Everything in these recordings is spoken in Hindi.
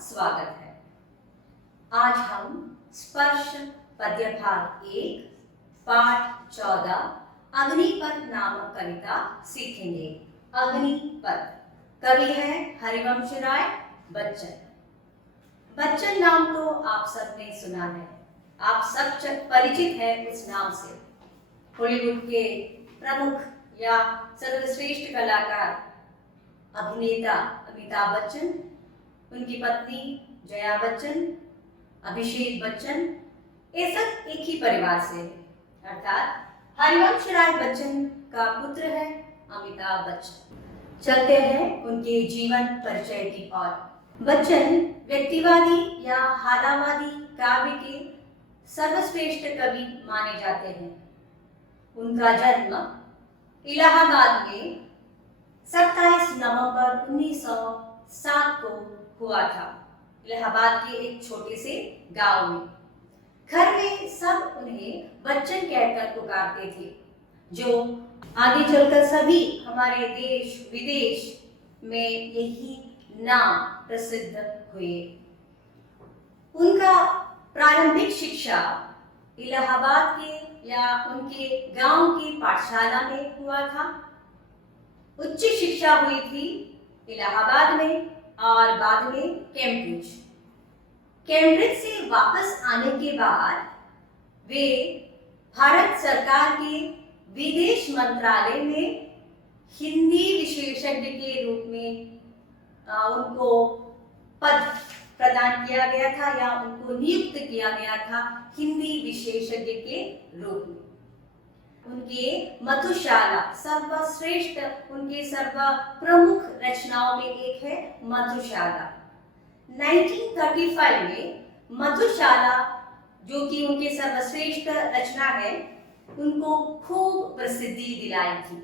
स्वागत है। आज हम स्पर्श पद्य भाग 1 पाठ 14 अग्निपथ नामक कविता सीखेंगे। अग्निपथ कवि है हरिवंश राय बच्चन। बच्चन नाम तो आप सबने सुना है, आप सब परिचित है उस नाम से। हॉलीवुड के प्रमुख या सर्वश्रेष्ठ कलाकार अभिनेता अमिताभ बच्चन, उनकी पत्नी जया बच्चन, अभिषेक बच्चन, ये सब एक ही परिवार से है, अर्थात हरिवंश राय बच्चन का पुत्र है अमिताभ बच्चन। चलते हैं उनके जीवन परिचय की ओर। बच्चन व्यक्तिवादी या हादावादी काव्य के सर्वश्रेष्ठ कवि माने जाते हैं। उनका जन्म इलाहाबाद में 27 नवंबर 1907 को हुआ था, इलाहाबाद के एक छोटे से गांव में। घर में सब उन्हें बच्चन कहकर पुकारते थे, जो आगे चलकर सभी हमारे देश विदेश में यही नाम प्रसिद्ध हुए। उनका प्रारंभिक शिक्षा इलाहाबाद के या उनके गांव की पाठशाला में हुआ था। उच्च शिक्षा हुई थी इलाहाबाद में और बाद में कैम्ब्रिज। कैम्ब्रिज से वापस आने के बाद वे भारत सरकार के विदेश मंत्रालय में हिंदी विशेषज्ञ के रूप में उनको पद प्रदान किया गया था या उनको नियुक्त किया गया था हिंदी विशेषज्ञ के रूप में। उनके मधुशाला सर्वश्रेष्ठ, उनके सर्व प्रमुख रचनाओं में एक है मधुशाला। 1935 में मधुशाला, जो कि उनके सर्वश्रेष्ठ रचना है, उनको खूब प्रसिद्धि दिलाई थी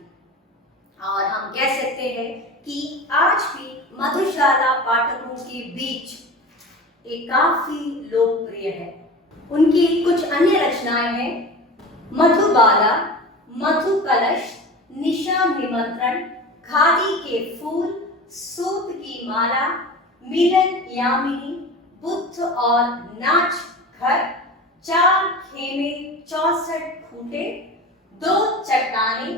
और हम कह सकते हैं कि आज भी मधुशाला पाठकों के बीच एक काफी लोकप्रिय है। उनकी कुछ अन्य रचनाएं हैं मधुबाला, मधु कलश, निशा निमंत्रण, खादी के फूल, सूत की माला, मिलन यामिनी, बुद्ध और नाच घर, 4 खेमे 64 खूंटे, 2 चट्टाने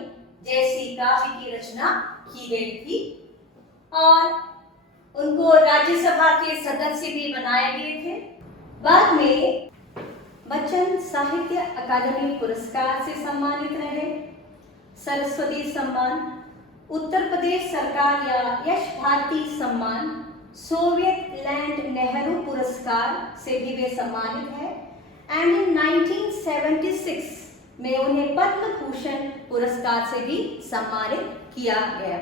जैसी काव्य की रचना की गई थी और उनको राज्यसभा के सदस्य भी बनाए गए थे। बाद में बच्चन साहित्य अकादमी पुरस्कार से सम्मानित रहे, सरस्वती सम्मान, उत्तर प्रदेश सरकार या यश भारती सम्मान, सोवियत लैंड नेहरू पुरस्कार से भी वे सम्मानित हैं एंड इन 1976 में उन्हें पद्म भूषण पुरस्कार से भी सम्मानित किया गया।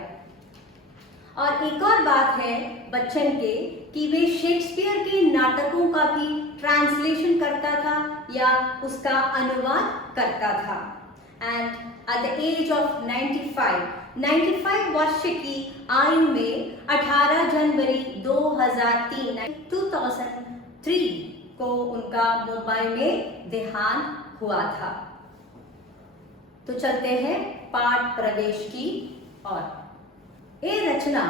और एक और बात है बच्चन के कि वे शेक्सपियर के नाटकों का भी ट्रांसलेशन करता था या उसका अनुवाद करता था। And at the age of 95 वर्ष की आयु में 18 जनवरी 2003 को उनका मुंबई में देहांत हुआ था। तो चलते हैं पाठ प्रवेश की ओर। ये रचना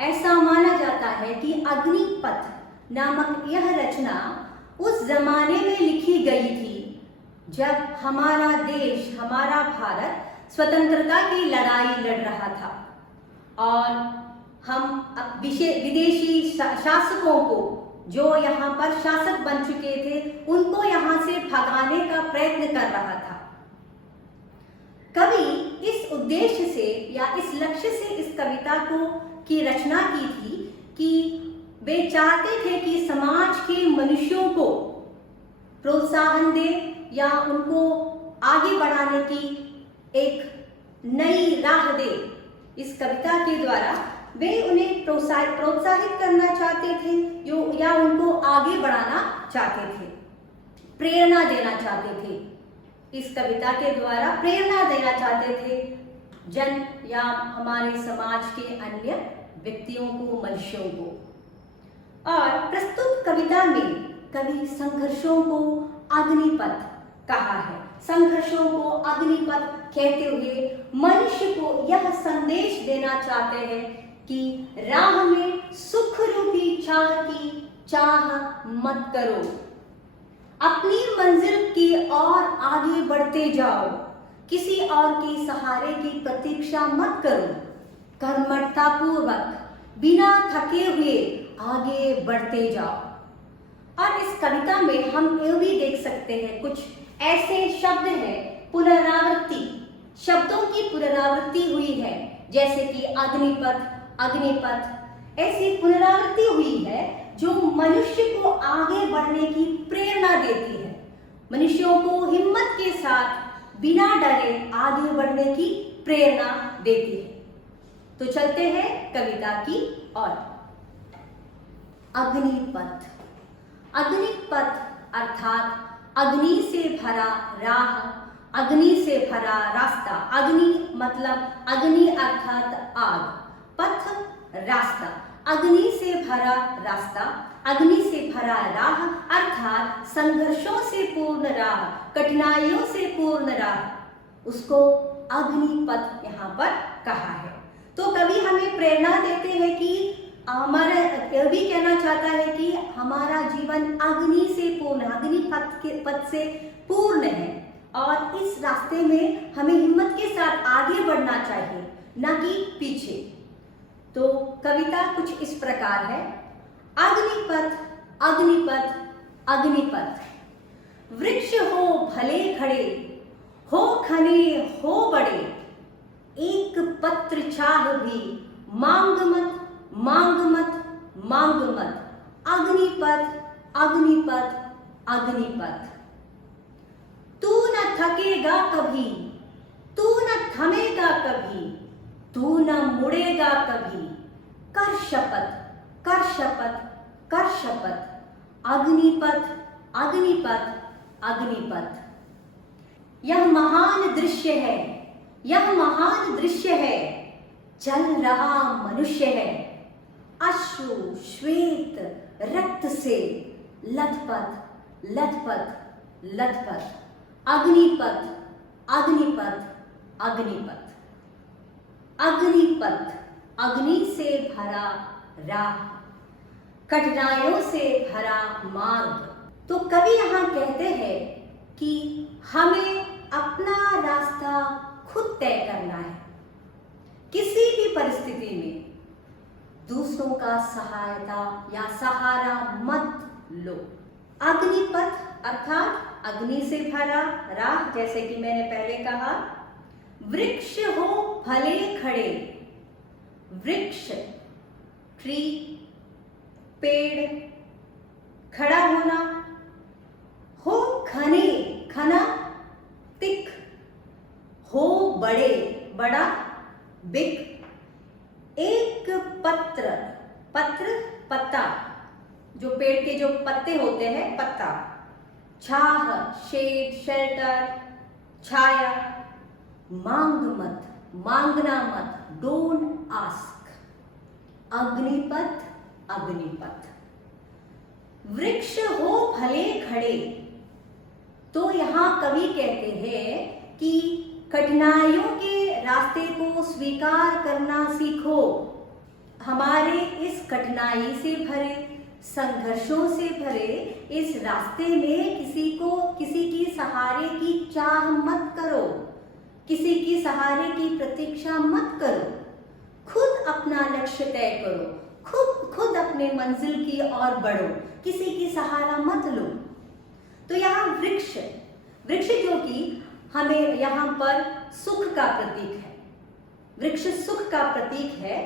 ऐसा माना जाता है कि अग्निपथ नामक यह रचना उस जमाने में लिखी गई थी जब हमारा देश, हमारा भारत स्वतंत्रता की लड़ाई लड़ रहा था और हम विदेशी शासकों को, जो यहाँ पर शासक बन चुके थे, उनको यहाँ से भगाने का प्रयत्न कर रहा था। कवि इस उद्देश्य से या इस लक्ष्य से इस कविता की रचना की थी कि वे चाहते थे कि समाज के मनुष्यों को प्रोत्साहन दे या उनको आगे बढ़ाने की एक नई राह दे। इस कविता के द्वारा वे उन्हें प्रोत्साहित करना चाहते थे या उनको आगे बढ़ाना चाहते थे, प्रेरणा देना चाहते थे। इस कविता के द्वारा प्रेरणा देना चाहते थे जन या हमारे समाज के अन्य व्यक्तियों को, मनुष्यों को। और प्रस्तुत कविता में कवि संघर्षों को अग्निपथ कहा है। संघर्षों को अग्निपथ कहते हुए मनुष्य को यह संदेश देना चाहते हैं कि राह में सुख रूपी चाह की चाह मत करो। अपनी मंजिल की ओर आगे बढ़ते जाओ, किसी और के सहारे की प्रतीक्षा मत करो। कर्मठता पूर्वक बिना थके हुए आगे बढ़ते जाओ। और इस कविता में हम ये भी देख सकते हैं कुछ ऐसे शब्द हैं, पुनरावृत्ति, शब्दों की पुनरावृत्ति हुई है, जैसे कि अग्निपथ, अग्निपथ, ऐसी पुनरावृत्ति हुई है जो मनुष्य को आगे बढ़ने की प्रेरणा देती है, मनुष्यों को हिम्मत के साथ बिना डरे आगे बढ़ने की प्रेरणा देती है। तो चलते हैं कविता की ओर। अग्निपथ। अग्निपथ अर्थात अग्नि से भरा राह, अग्नि से भरा रास्ता। अग्नि मतलब अग्नि अर्थात आग, पथ रास्ता। अग्नि से भरा रास्ता, अग्नि से भरा राह अर्थात संघर्षों से पूर्ण राह, कठिनाइयों से पूर्ण राह, उसको अग्निपथ यहाँ पर कहा है। तो कवि हमें प्रेरणा देते हैं कि हमारा यह भी कहना चाहता है कि हमारा जीवन अग्नि से पूर्ण, अग्नि पथ से पूर्ण है और इस रास्ते में हमें हिम्मत के साथ आगे बढ़ना चाहिए, न कि पीछे। तो कविता कुछ इस प्रकार है। अग्निपथ, अग्निपथ, अग्निपथ। वृक्ष हो भले खड़े, हो घने हो बड़े, एक पत्र चाह भी मांग मत, मांग मत, मांग मत। अग्निपथ, अग्निपथ, अग्निपथ। तू न थकेगा कभी, तू न थमेगा कभी, तू न मुड़ेगा कभी, कर शपथ, कर शपथ, कर शपथ। अग्निपथ, अग्निपथ, अग्निपथ। यह महान दृश्य है, यह महान दृश्य है, चल रहा मनुष्य है, अश्रु श्वेत रक्त से लथपथ, लथपथ, लथपथ। अग्निपथ, अग्निपथ, अग्निपथ। अग्निपथ, अग्नि से भरा राह, कठिनाइयों से भरा मार्ग। तो कवि यहाँ कहते हैं कि हमें अपना रास्ता खुद तय करना है। किसी भी परिस्थिति में दूसरों का सहायता या सहारा मत लो। अग्निपथ अर्थात अग्नि से भरा राह, जैसे कि मैंने पहले कहा। वृक्ष हो भले खड़े, वृक्ष ट्री, पेड़, खड़ा होना। हो घने, घना तिक, हो बड़े, बड़ा बिग। एक पत्र, पत्र पत्ता, जो पेड़ के जो पत्ते होते हैं पत्ता। छाह शेड, शेल्टर, छाया। मांग मत, मांगना मत, डोंट आस्क। अग्निपथ, अग्निपथ। वृक्ष हो भले खड़े। तो यहाँ कवि कहते हैं कि कठिनाइयों के रास्ते को स्वीकार करना सीखो। हमारे इस कठिनाई से भरे, संघर्षों से भरे इस रास्ते में किसी की सहारे की चाह मत करो, किसी की सहारे की प्रतीक्षा मत करो। खुद अपना लक्ष्य तय करो, खुद अपने मंजिल की ओर बढ़ो, किसी की सहारा मत लो। तो यहाँ वृक्ष, वृक्ष जो कि हमें यहाँ पर सुख का प्रतीक है, वृक्ष सुख का प्रतीक है।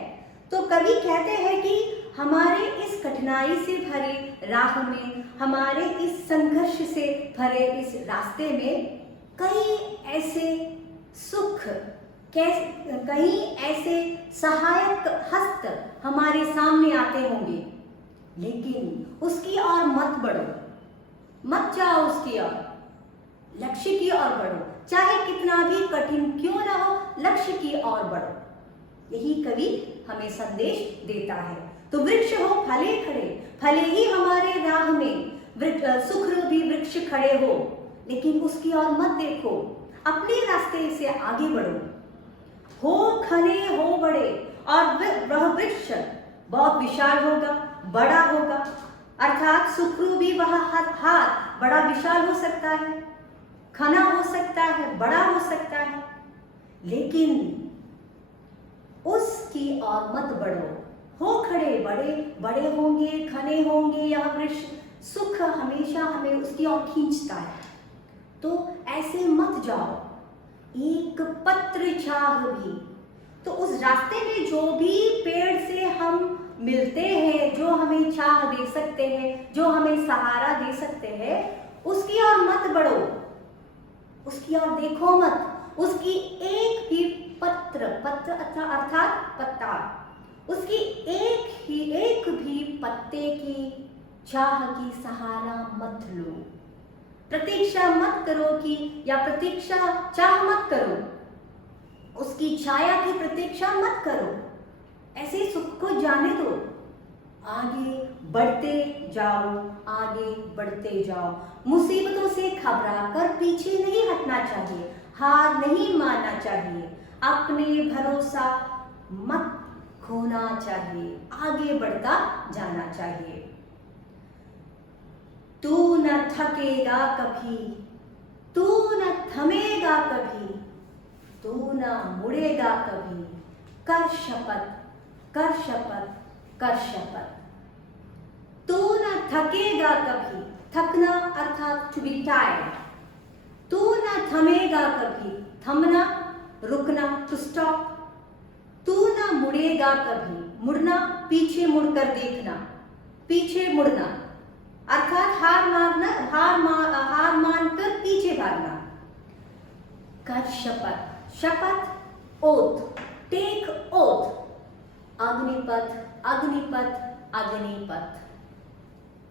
तो कवि कहते हैं कि हमारे इस कठिनाई से भरे राह में, हमारे इस संघर्ष से भरे इस रास्ते में कई ऐसे सुख, कहीं ऐसे सहायक हस्त हमारे सामने आते होंगे, लेकिन उसकी ओर मत बढ़ो, मत जाओ उसकी ओर, लक्ष्य की ओर बढ़ो। चाहे कितना भी कठिन क्यों ना हो, लक्ष्य की ओर बढ़ो। यही कवि हमें संदेश देता है। तो वृक्ष हो भले खड़े, भले ही हमारे राह में सुख रूपी वृक्ष खड़े हो, लेकिन उसकी ओर मत देखो, अपने रास्ते से आगे बढ़ो। हो घने हो बड़े, और वह वृक्ष बहुत विशाल होगा, बड़ा होगा, अर्थात सुखरू भी वह हाथ बड़ा विशाल हो सकता है, घना हो सकता है, बड़ा हो सकता है, लेकिन उसकी और मत बढ़ो, हो खड़े, बड़े बड़े होंगे, घने होंगे, यह वृक्ष सुख हमेशा हमें उसकी ओर खींचता है, तो ऐसे मत जाओ। एक पत्र चाह भी, तो उस रास्ते में जो भी पेड़ से हम मिलते हैं, जो हमें चाह दे सकते हैं, जो हमें सहारा दे सकते हैं, उसकी ओर मत बढ़ो, उसकी ओर देखो मत। उसकी एक भी पत्र अर्थात पत्ता, उसकी एक भी पत्ते की चाह की सहारा मत लो। प्रतीक्षा मत करो कि, या प्रतीक्षा चाह मत करो, उसकी छाया की प्रतीक्षा मत करो, ऐसे सुख को जाने दो। आगे बढ़ते जाओ, आगे बढ़ते जाओ। मुसीबतों से घबराकर पीछे नहीं हटना चाहिए, हार नहीं मानना चाहिए, अपने भरोसा मत खोना चाहिए, आगे बढ़ता जाना चाहिए। तू न थकेगा कभी, तू न थमेगा कभी, तू न मुड़ेगा कभी, कर शपथ, कर शपथ, कर शपथ। तू न थकेगा कभी, थकना अर्थात टू बी टायर्ड। तू न थमेगा कभी, थमना, रुकना, टू स्टॉप। तू न मुड़ेगा कभी, मुड़ना, पीछे मुड़कर देखना, पीछे मुड़ना अर्थात हार मानकर पीछे भागना। कर शपथ, शपथ ओथ, टेक ओथ, अग्निपथ, अग्निपथ, अग्निपथ।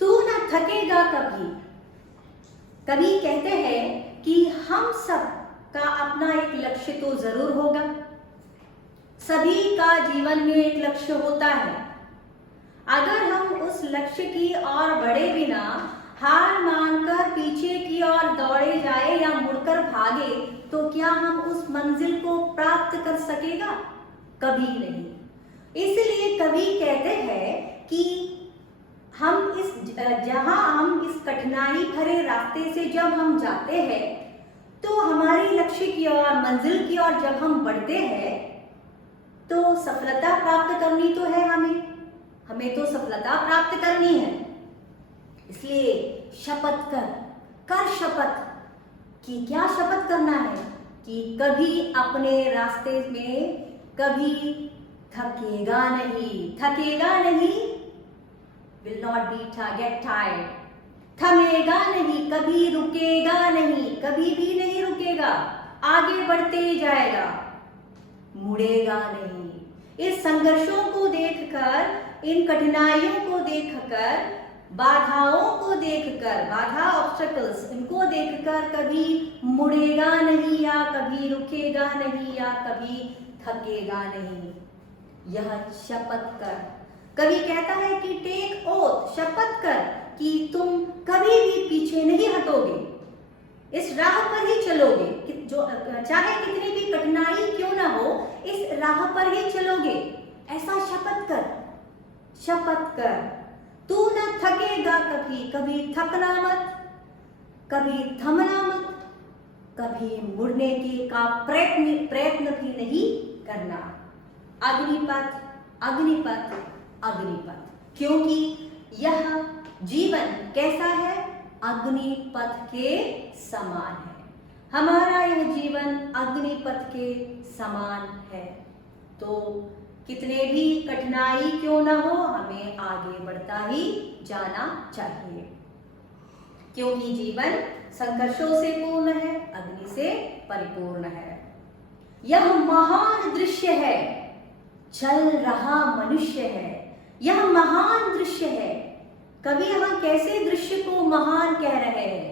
तू न थकेगा कभी। कवि कहते हैं कि हम सब का अपना एक लक्ष्य तो जरूर होगा, सभी का जीवन में एक लक्ष्य होता है। अगर हम उस लक्ष्य की ओर बढ़े बिना हार मानकर पीछे की ओर दौड़े जाए या मुड़कर भागे, तो क्या हम उस मंजिल को प्राप्त कर सकेगा? कभी नहीं। इसलिए कवि कहते हैं कि जहां हम इस कठिनाई भरे रास्ते से जब हम जाते हैं, तो हमारे लक्ष्य की ओर, मंजिल की ओर जब हम बढ़ते हैं, तो सफलता प्राप्त करनी तो है, हमें तो सफलता प्राप्त करनी है। इसलिए शपथ कर शपथ कि क्या शपथ करना है कि कभी अपने रास्ते में कभी थकेगा नहीं, will not be get tired, थमेगा नहीं, कभी रुकेगा नहीं, कभी भी नहीं रुकेगा, आगे बढ़ते जाएगा, मुड़ेगा नहीं। इस संघर्षों को देखकर, इन कठिनाइयों को देखकर, बाधाओं को देखकर, बाधा ऑब्स्टेकल्स, इनको देखकर कभी मुड़ेगा नहीं, या कभी रुकेगा नहीं, या कभी थकेगा नहीं। यह शपथ कर। कवि कहता है कि टेक ओथ, शपथ कर कि तुम कभी भी पीछे नहीं हटोगे, इस राह पर ही चलोगे, जो चाहे कितनी भी कठिनाई क्यों ना हो, इस राह पर ही चलोगे, ऐसा शपथ कर, शपथ कर। तू न थकेगा कभी, कभी थकना मत, कभी थमना मत, कभी मुड़ने की का प्रयत्न भी नहीं करना। अग्निपथ, अग्निपथ, अग्निपथ, क्योंकि यह जीवन कैसा है? अग्निपथ के समान है। हमारा यह जीवन अग्निपथ के समान है। तो कितने भी कठिनाई क्यों ना हो, हमें आगे बढ़ता ही जाना चाहिए, क्योंकि जीवन संघर्षों से पूर्ण है, अग्नि से परिपूर्ण है। यह महान दृश्य है, चल रहा मनुष्य है, यह महान दृश्य है। कवि यहाँ कैसे दृश्य को महान कह रहे हैं?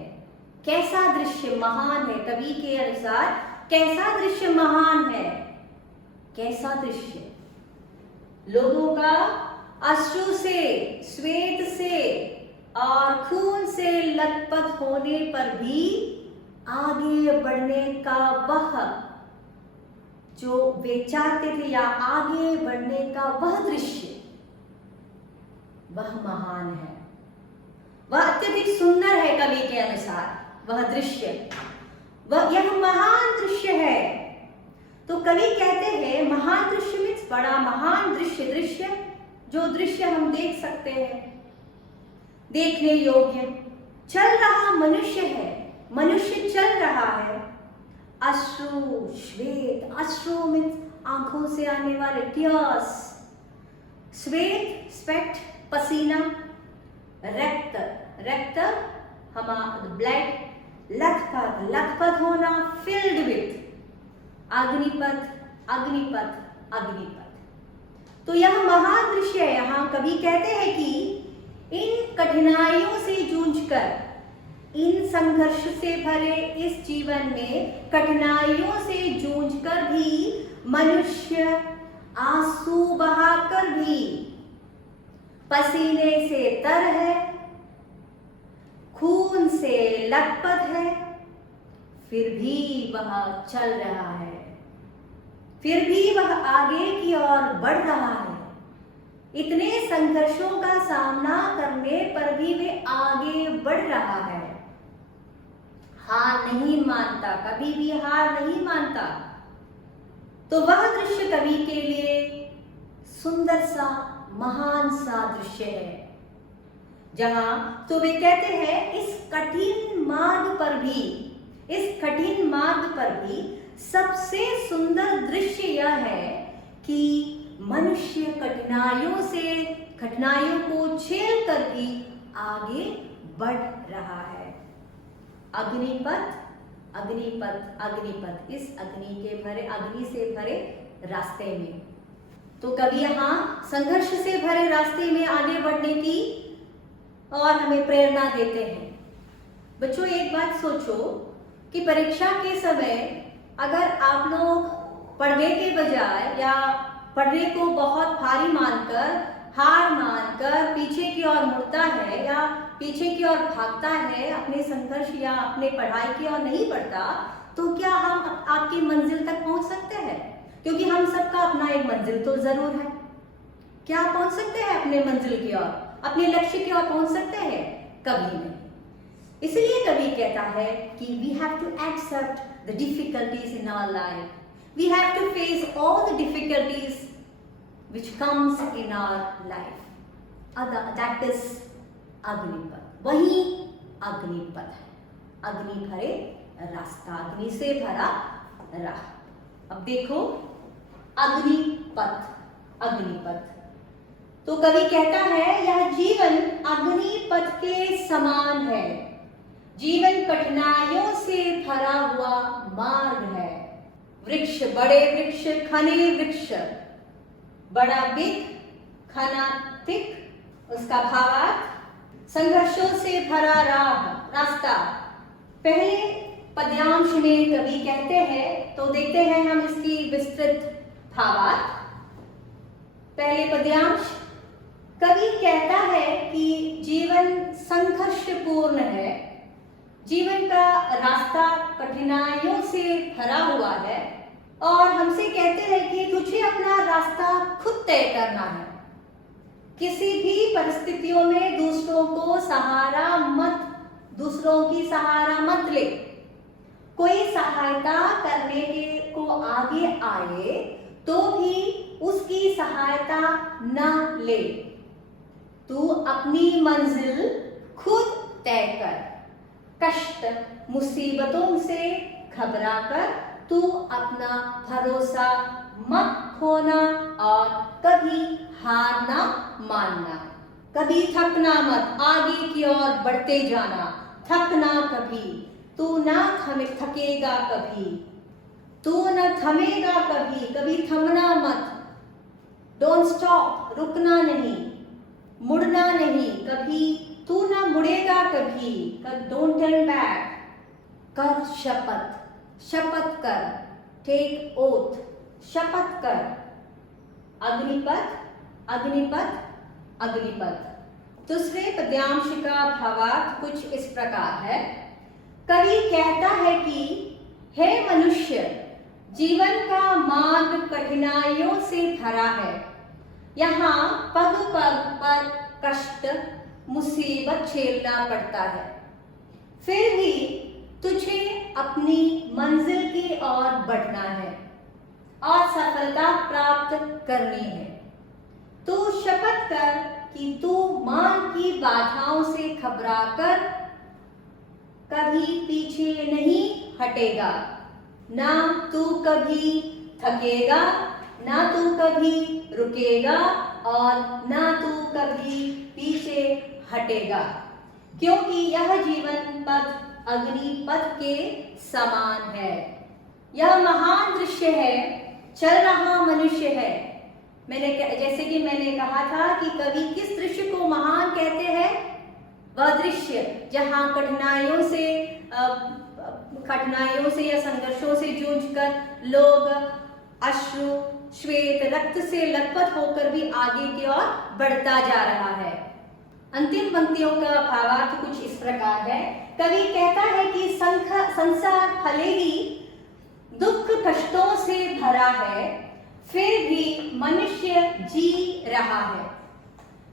कैसा दृश्य महान है? कवि के अनुसार कैसा दृश्य महान है? कैसा दृश्य? लोगों का अश्रु से, श्वेत से और खून से लथपथ होने पर भी आगे बढ़ने का वह जो वे चाहते थे या आगे बढ़ने का वह दृश्य, वह महान है, वह अत्यधिक सुंदर है। कवि के अनुसार वह दृश्य, यह महान दृश्य है। तो कवि कहते हैं महान दृश्य मीन्स बड़ा महान दृश्य, जो दृश्य हम देख सकते हैं, देखने योग्य। चल रहा मनुष्य है, मनुष्य चल रहा है। अश्रु श्वेत, अश्रु मीन्स आंखों से आने वाले टीयर्स, श्वेत स्वेट पसीना, रक्त हमारा ब्लड, लथपथ होना, फिल्ड विथ अग्निपथ। तो यह महान दृश्य है। यहाँ कवि कहते हैं कि इन कठिनाइयों से जूझकर, इन संघर्ष से भरे इस जीवन में कठिनाइयों से जूझकर भी मनुष्य आंसू बहाकर भी, पसीने से तर है, खून से लथपथ है, फिर भी वह चल रहा है, फिर भी वह आगे की ओर बढ़ रहा है। इतने संघर्षों का सामना करने पर भी वे आगे बढ़ रहा है, हार नहीं मानता, कभी भी हार नहीं मानता। तो वह दृश्य कवि के लिए सुंदर सा महान सा दृश्य है। जहां तो वे कहते हैं इस कठिन मार्ग पर भी सबसे सुंदर दृश्य यह है कि मनुष्य कठिनाइयों को झेल कर भी आगे बढ़ रहा है। अग्निपथ, इस अग्नि से भरे रास्ते में। तो कवि यहाँ संघर्ष से भरे रास्ते में आगे बढ़ने की और हमें प्रेरणा देते हैं। बच्चों एक बात सोचो कि परीक्षा के समय अगर आप लोग पढ़ने के बजाय या पढ़ने को बहुत भारी मानकर, हार मानकर पीछे की ओर मुड़ता है या पीछे की ओर भागता है, अपने संघर्ष या अपने पढ़ाई की ओर नहीं बढ़ता, तो क्या हम आपकी मंजिल तक पहुंच सकते हैं? क्योंकि हम सबका अपना एक मंजिल तो जरूर है। क्या पहुंच सकते हैं अपने मंजिल की ओर, अपने लक्ष्य की ओर पहुंच सकते हैं? कभी नहीं। इसलिए कवि कहता है कि we have to accept the difficulties in our life. We have to face all the difficulties which comes in our life. That is Agnipath. वही अग्निपथ है, अग्नि भरे रास्ता, अग्नि से भरा राह। अब देखो अग्निपथ। तो कवि कहता है यह जीवन अग्निपथ के समान है। जीवन कठिनाइयों से भरा हुआ मार्ग है। वृक्ष, बड़े वृक्ष, घने वृक्ष, बड़ा बिग, घना तिक, उसका भावार्थ संघर्षों से भरा रास्ता। पहले पद्यांश में कवि कहते हैं, तो देखते हैं हम इसकी विस्तृत भावार्थ। पहले पद्यांश, कवि कहता है कि जीवन संघर्षपूर्ण है, जीवन का रास्ता कठिनाइयों से भरा हुआ है और हमसे कहते हैं कि तुझे अपना रास्ता खुद तय करना है। किसी भी परिस्थितियों में दूसरों की सहारा मत ले। कोई सहायता करने को आगे आए तो भी उसकी सहायता न ले। तू अपनी मंजिल खुद तय कर। कष्ट मुसीबतों से घबराकर तू अपना भरोसा मत खोना और कभी हार ना मानना। कभी थकना मत, आगे की ओर बढ़ते जाना। थकना कभी, तू ना थकेगा कभी, तू न थमेगा कभी, कभी थमना मत। डोंट स्टॉप, रुकना नहीं, मुड़ना नहीं, कभी तू ना मुड़ेगा कभी। Don't turn back. कर शपथ कर, टेक ओथ, शपथ कर। अग्निपथ। दूसरे पद्यांश का भावार्थ कुछ इस प्रकार है। कवि कहता है कि हे मनुष्य, जीवन का मार्ग कठिनाइयों से भरा है। यहाँ पग पग पर कष्ट मुसीबत झेलना पड़ता है, फिर भी तुझे अपनी मंजिल की ओर बढ़ना है और सफलता प्राप्त करनी है। तू शपथ कर कि तू मान की बाधाओं से घबराकर कभी पीछे नहीं हटेगा। ना तू कभी थकेगा, ना तू कभी रुकेगा और ना तू कभी पीछे हटेगा, क्योंकि यह जीवन पथ अग्निपथ के समान है। यह महान दृश्य है, चल रहा मनुष्य है। जैसे कि मैंने कहा था कि कवि किस दृश्य को महान कहते हैं? वह दृश्य जहाँ कठिनाइयों से या संघर्षों से जूझकर लोग अश्रु श्वेत रक्त से लथपथ होकर भी आगे की ओर बढ़ता जा रहा है। अंतिम पंक्तियों का भावार्थ कुछ इस प्रकार है। कवि कहता है कि संसार भले ही दुख कष्टों से भरा है, फिर भी मनुष्य जी रहा है।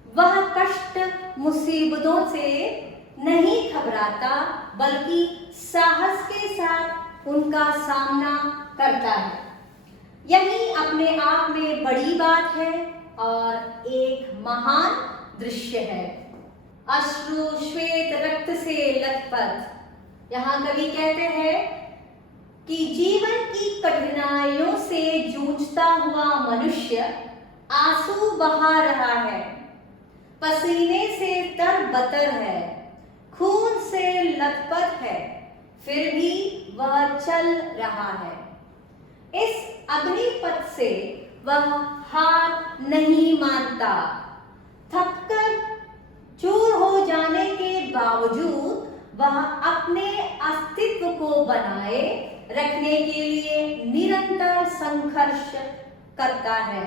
वह कष्ट मुसीबतों से नहीं घबराता, बल्कि साहस के साथ उनका सामना करता है। यही अपने आप में बड़ी बात है और एक महान दृश्य है। अश्रु श्वेत रक्त से लथपथ। यहाँ कवि कहते हैं कि जीवन की कठिनाइयों से जूझता हुआ मनुष्य आंसू बहा रहा है, पसीने से तरबतर है, खून से लथपथ है, फिर भी वह चल रहा है। इस अग्निपथ से वह हार नहीं मानता। थककर चूर हो जाने के बावजूद वह अपने अस्तित्व को बनाए रखने के लिए निरंतर संघर्ष करता है।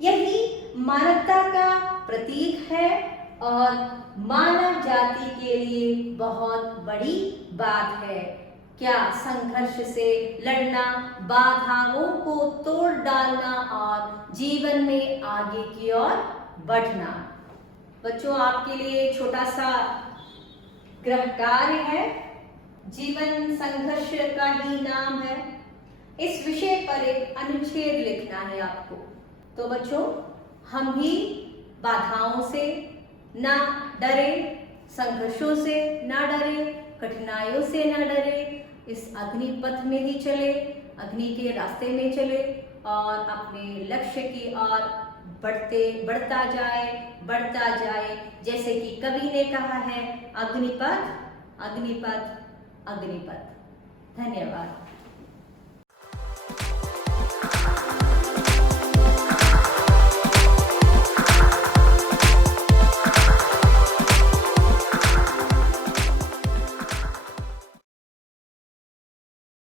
यही मानवता का प्रतीक है और मानव जाति के लिए बहुत बड़ी बात है। क्या संघर्ष से लड़ना, बाधाओं को तोड़ डालना और जीवन में आगे की ओर बढ़ना। बच्चों, आपके लिए छोटा सा गृह कार्य है। जीवन संघर्ष का ही नाम है। इस विषय पर एक अनुच्छेद लिखना है आपको। तो बच्चों, हम भी बाधाओं से ना डरे, संघर्षों से ना डरे, कठिनाइयों से ना डरे, इस अग्निपथ में ही चले, अग्नि के रास्ते में चले और अपने लक्ष्य की ओर बढ़ता जाए। जैसे कि कवि ने कहा है, अग्निपथ अग्निपथ अग्निपथ। धन्यवाद।